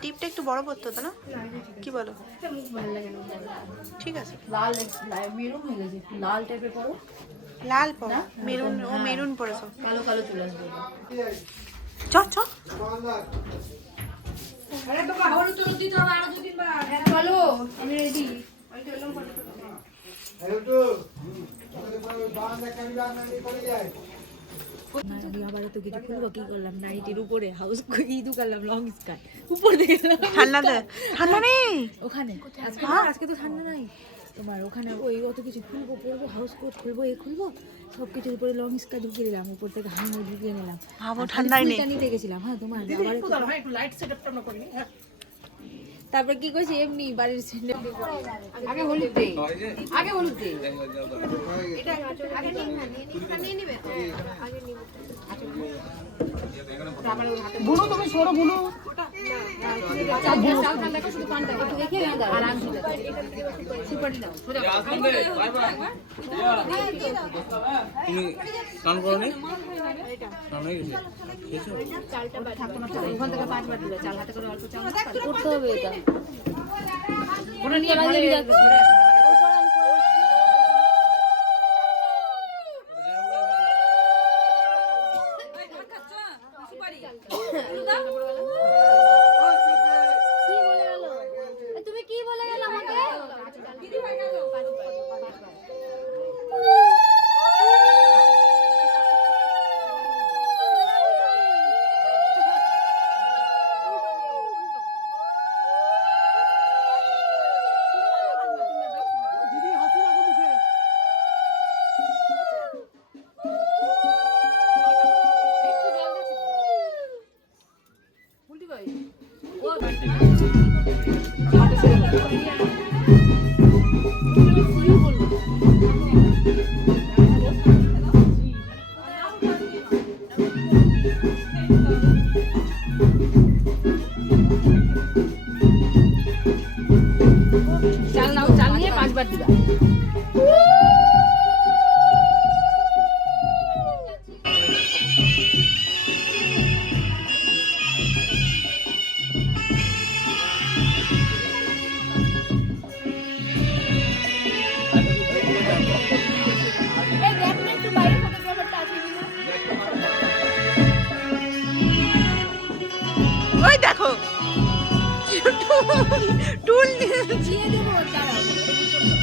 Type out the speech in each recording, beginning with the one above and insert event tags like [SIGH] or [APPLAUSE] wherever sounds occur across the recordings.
টিপটা একটু বড় পড়তে হতো না? কি বলো? ভালো লাগে না ঠিক আছে। লাল মেরুন হয়ে গেছে লাল টাইপের করো। লাল পর। মেরুন ও মেরুন পরেছো। কালো কালো চলে আসবে। চ চ। চলো। আমি রেডি আবার তো কিছু খুলবো কি করলাম? নাইটির উপরে হাউস ই ঢুকালাম লং স্কার্ট উপর দিয়ে ঠান্ডা ঠান্ডা নেই? ওখানে। আজকে আজকে তো ঠান্ডা নাই। তোমার ওখানে ওই অত কিছু খুলবো পরবো হাউস কোট খুলবো এ খুলবো সব কিছুর উপরে লং স্কার্ট ঢুকিয়ে দিলাম উপর থেকে হামো ঢুকিয়ে নিলাম। নিতে গেছিলাম হ্যাঁ তোমার আবার একটু- তারপর কি করছে এমনি বাড়ির ছেলে আগে হলুদ দে। আগে হলুদ দে। এটা বুনু তুমি সরো বুনু তুমি স্নান করো নি স্নান হয়ে গেছে চাল করতে হবে এটা Obrigada. [LAUGHS] টুল নিয়ে ক্যামেরা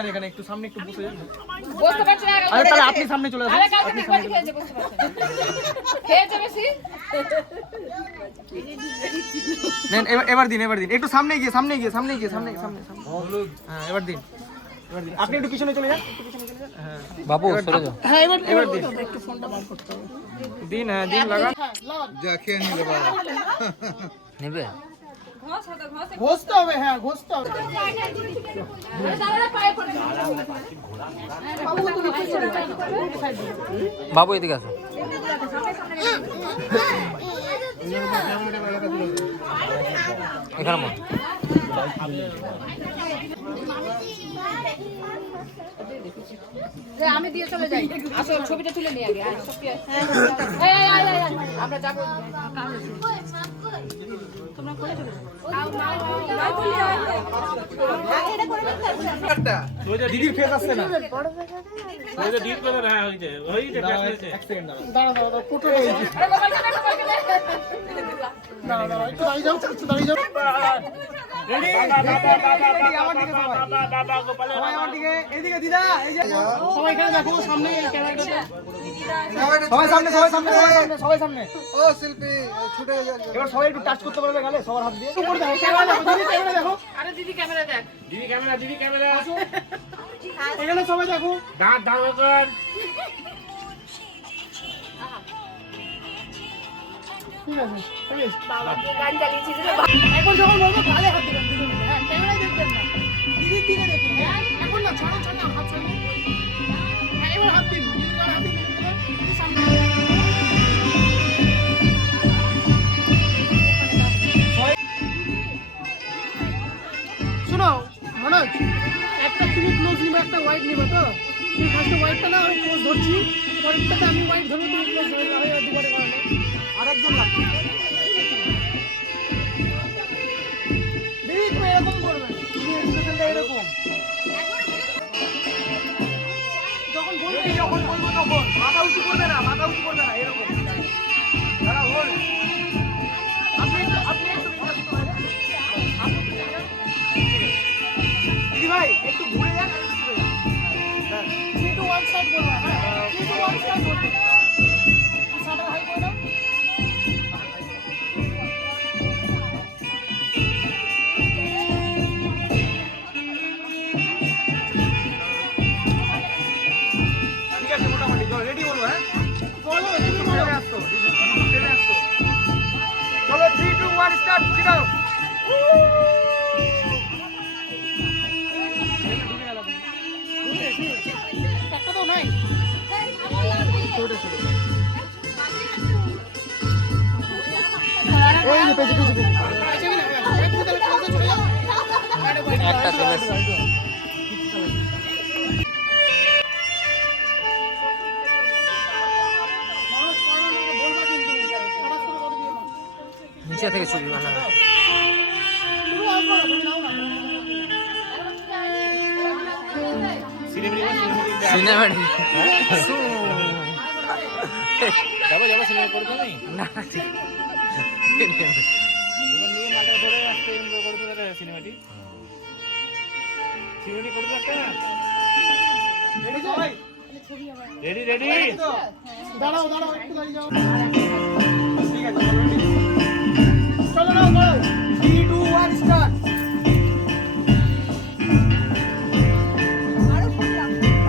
যান এখানে একটু সামনে একটু বসে যান বসতে পারছি না আরে তাহলে আপনি সামনে চলে আসুন। আরে কালকে থেকে বাড়ি খেয়েছে বসতে। পারছি না। খেয়েছে বেশি নেন এবার এবার দিন এবার দিন। একটু সামনে গিয়ে সামনে গিয়ে সামনে গিয়ে সামনে সামনে সামনে। হ্যাঁ এবার দিন এবার দিন। আপনি একটু পিছনে চলে যান। একটু পিছনে চলে যান হ্যাঁ বাবু সরে যাও হ্যাঁ এবার এবার দিন দিন হ্যাঁ দিন লাগান যা খেয়ে নিলে বাবা। নেবে? ঘষতে হবে হ্যাঁ ঘষতে হবে। বাবু এদিকে আসো। এখানে মা আমি দিয়ে চলে যাই। আসো ছবিটা তুলে নিয়ে আগে। আমরা যাব। দিদির ফেস আসছে না হ্যাঁ সবাই। এখানে দেখো, সামনে ক্যামেরাটাতে। সবাই সামনে, সবাই সামনে, সবাই সামনে, সবাই সামনে। ও শিল্পী ছুটে এবার সবাই একটু টাচ করতে পারবে গালে সবার হাত দিয়ে। উপরে দেখো ক্যামেরা দেখো দিদি ক্যামেরা দেখো। আরে দিদি ক্যামেরা দেখ। দিদি ক্যামেরা দিদি ক্যামেরা। এখানে সবাই দেখো। দাঁত দাঁত কর। ঠিক আছে এখন যখন বলব গালে হাত দিবেন হোয়াইটটা না আমি ক্লোজ ধরছি। পরেরটাতে আমি হোয়াইট ধরবো তুমি ক্লোজ ধরে দুবারে করানো আরেকজন লাগবে। দিদি তুমি এরকম করবে। তুমি এরকম। যখন বলবে যখন বলব তখন। মাথা উঁচু করবে না মাথা উঁচু করবে না এরকম। স্টার্ট বলব হ্যাঁ থ্রি ওয়ান স্টার্ট বলব সাদা হাই করে দাও চলো থ্রি টু ওয়ান স্টার্ট শিখাও এই যে পেছে পেছে একটা চলে নিচে থেকে ছবি বানাবে সিনেমাটি যাব যাব সিনেমা করব আমি? না না সিনেমাটি সিনেমাটি করব একটা রেডি সবাই রেডি রেডি দাঁড়াও দাঁড়াও একটু দাঁড়িয়ে যাও। ঠিক আছে চলো নাও নাও থ্রি টু ওয়ান স্টার্ট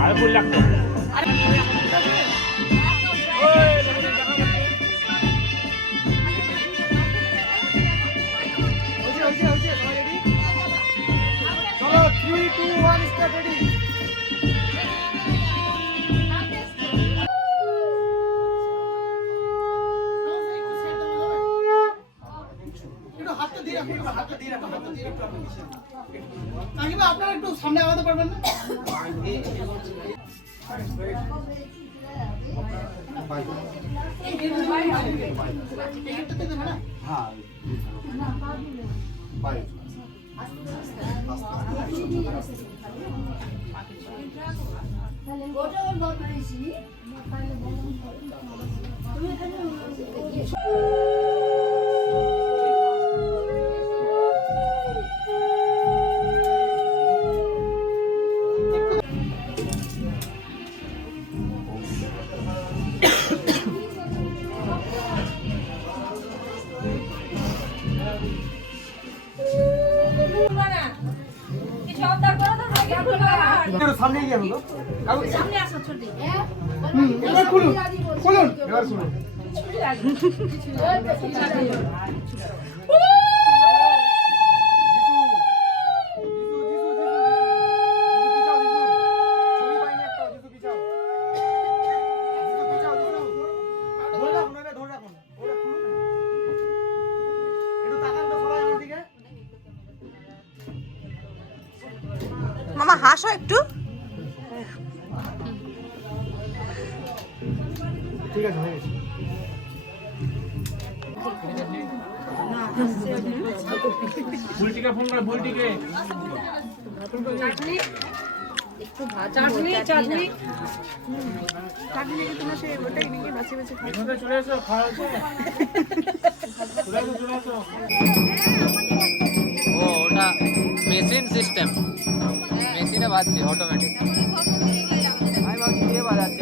আর ফুল লাগতো কাকিমা আপনারা একটু সামনে আগাতে পারবেন না? এই সামনে গিয়ে হলো সামনে আসো ছুটি। এবার খুলুন খুলুন। এবার শুনুন মামা হাসো একটু। ঠিক আছে হয়ে গেছে। বুলটিকে ফোন করে বুলটিকে চাটনি? চাটনি চলে এসো খাওয়া হচ্ছে? চলে এসো চলে এসো। ও ওটা মেশিন সিস্টেম। মেশিনে বাজছে অটোমেটিক আমি ভাবছি দিয়ে বাজাচ্ছে?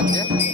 adelante.